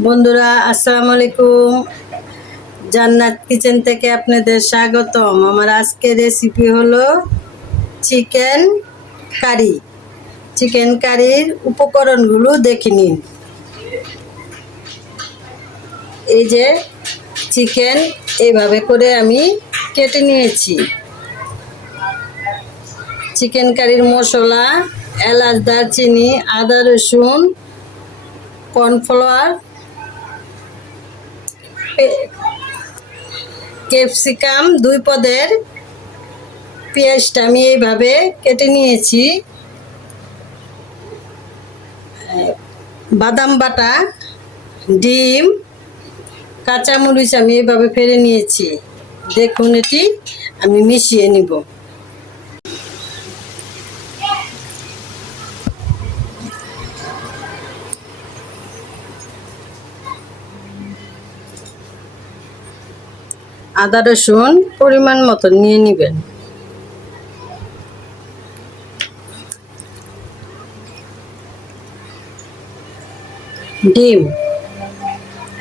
বন্ধুরা, আসসালামু আলাইকুম। জান্নাত কিচেন থেকে আপনাদের স্বাগতম। আমার আজকের রেসিপি হলো চিকেন কারি। চিকেন কারির উপকরণগুলো দেখে নিন। এই যে চিকেন এইভাবে করে আমি কেটে নিয়েছি। চিকেন কারির মশলা, এলাচ, দারচিনি, আদা, রসুন, কর্নফ্লাওয়ার ক্যাপসিকাম দুই পদের পেঁয়াজটা আমি এইভাবে কেটে নিয়েছি। বাদাম বাটা, ডিম, কাঁচামরিচ আমি এইভাবে ফেলে নিয়েছি। দেখুন এটি, আমি মিশিয়ে নিব। আদা রসুন পরিমাণ মতো নিয়ে নেবেন। ডিম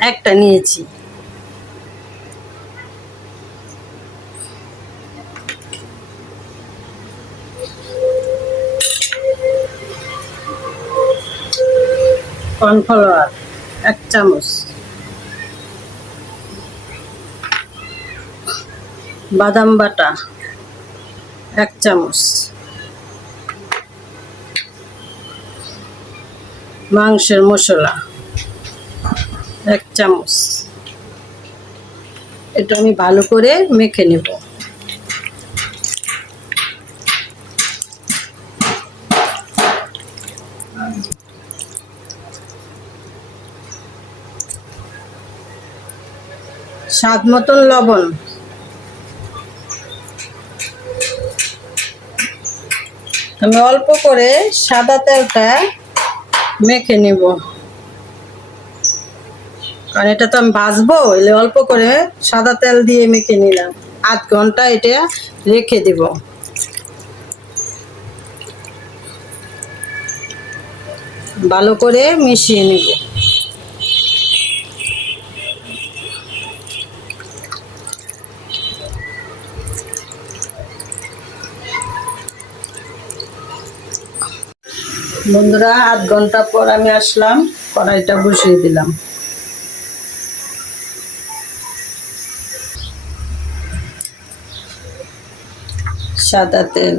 একটা নিয়েছি। কর্নফ্লাওয়ার এক চামচ। বাদাম বাটা, এক চামচ। মাংসের মশলা, এক চামচ। এটা আমি ভালো করে মেখে নেব। স্বাদ মতন লবণ। আমি অল্প করে সাদা তেলটা মেখে নেব। কারণ এটা তো আমি ভাজবো, এলে অল্প করে সাদা তেল দিয়ে মেখে নিলাম। আধ ঘণ্টা এটা রেখে দেব। ভালো করে মিশিয়ে নেব। বন্ধুরা আধ ঘণ্টা পর আমি আসলাম কড়াইটা বসিয়ে দিলাম। সাদা তেল।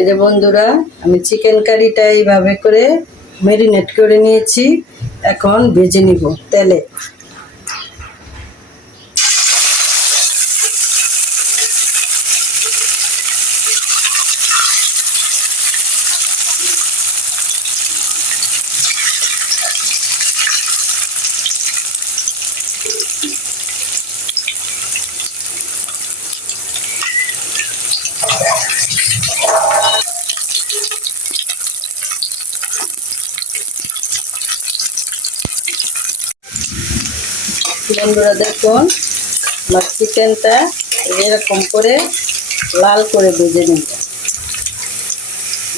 এই যে বন্ধুরা, আমি চিকেন কারিটা এইভাবে করে ম্যারিনেট করে নিয়েছি। এখন ভেজে নিব তেলে। বন্ধুরা দেখুন আমার চিকেনটা এরকম করে লাল করে ভেজে নেব।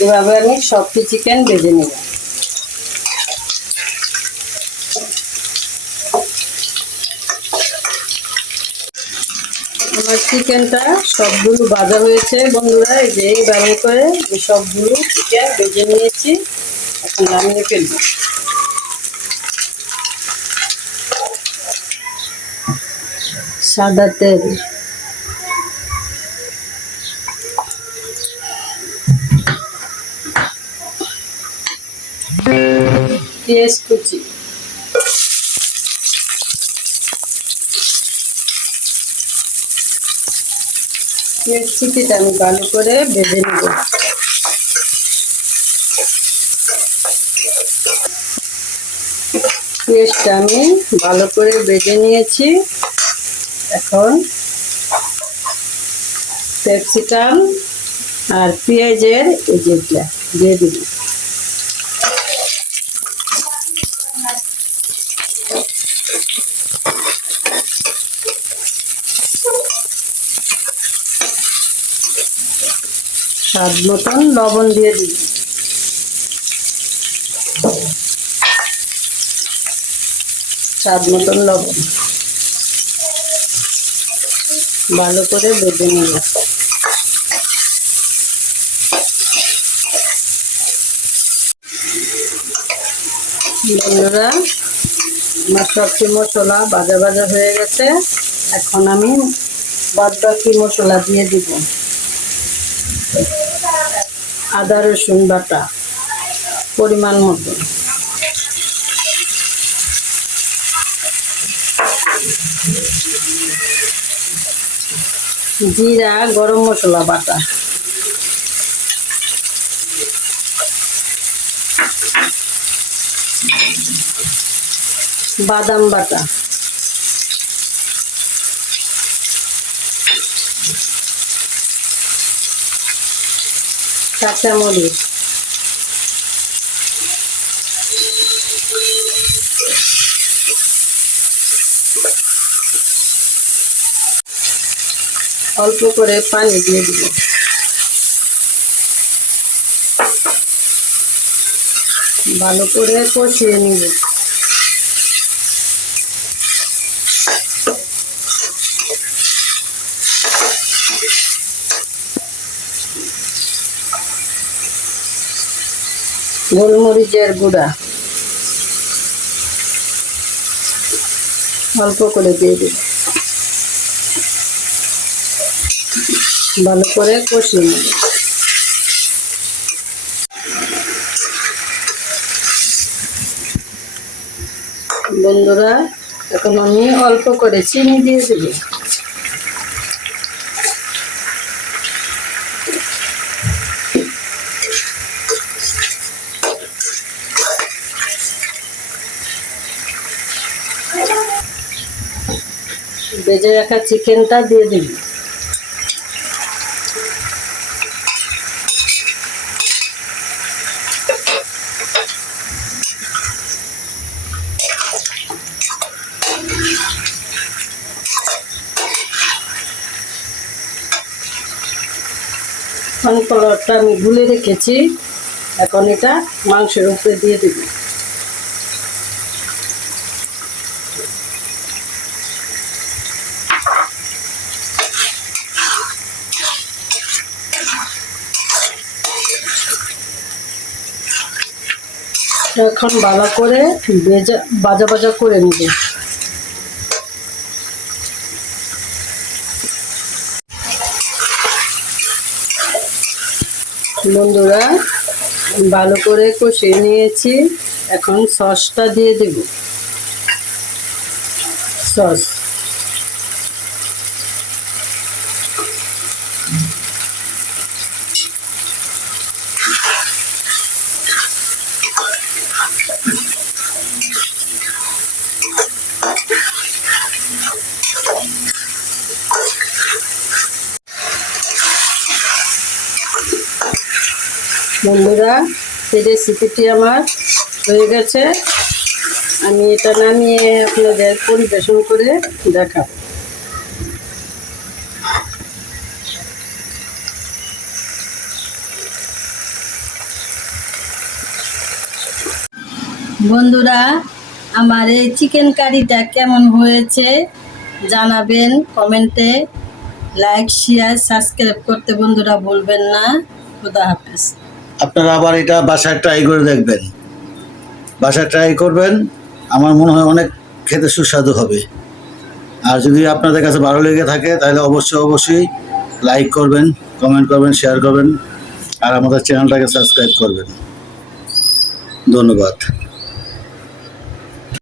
এভাবে আমি সবটি চিকেন ভেজে নেব। আমার চিকেনটা সবগুলো ভাজা হয়েছে, বন্ধুরা, এই যে এইভাবে করে সবগুলো চিকেন ভেজে নিয়েছি, এখন নামিয়ে ফেলব। সাদা তেল পেঁয়াজ কুচি। পেঁয়াজ কুচিটা আমি ভালো করে বেঁধে নেব। পেঁয়াজটা আমি ভালো করে বেজে নিয়েছি। এখন ক্যাপসিকাম আর পেঁয়াজের এই যেটা দিয়ে দিব। স্বাদ মতন লবণ দিয়ে দিব। স্বাদ মতন লবণ। ভালো করে বেঁধে নেব বন্ধুরা, আমার সবটি মশলা ভাজা ভাজা হয়ে গেছে। এখন আমি বাদ বাকি মশলা দিয়ে দিব। আদা, রসুন বাটা, পরিমাণ মতো। জিরা গরম মশলা বাটা। বাদাম বাটা। কাঁচামরিচ। অল্প করে পানি দিয়ে দিব। ভালো করে কষিয়ে নিব। গোলমরিচের গুঁড়া। অল্প করে দিয়ে দিব। ভালো করে কষিয়ে নেব। বন্ধুরা, এখন আমি অল্প করে চিনি দিয়ে দেবো। বেজে রাখা চিকেনটা দিয়ে দিবি। কর্নফ্লাওয়ারটা আমি গুলে রেখেছি। এখন এটা মাংসের উপরে দিয়ে দেব। এখন ভালো করে ভেজা বাজা বাজা করে নেব। বন্ধুরা ভালো করে কষিয়ে নিয়েছি। এখন সসটা দিয়ে দেব। সস। বন্ধুরা, এই রেসিপিটি আমার হয়ে গেছে। আমি এটা নামিয়ে আপনাদের পরিবেশন করে দেখাবো। বন্ধুরা, আমার এই চিকেন কারিটা কেমন হয়েছে জানাবেন কমেন্টে। লাইক শেয়ার সাবস্ক্রাইব করতে বন্ধুরা বলবেন না। খুদা হাফেজ। আপনারা আবার এটা বাসায় ট্রাই করে দেখবেন। বাসায় ট্রাই করবেন, আমার মনে হয় অনেক খেতে সুস্বাদু হবে। আর যদি আপনাদের কাছে ভালো লেগে থাকে, তাহলে অবশ্যই অবশ্যই লাইক করবেন কমেন্ট করবেন শেয়ার করবেন, আর আমাদের চ্যানেলটাকে সাবস্ক্রাইব করবেন। ধন্যবাদ।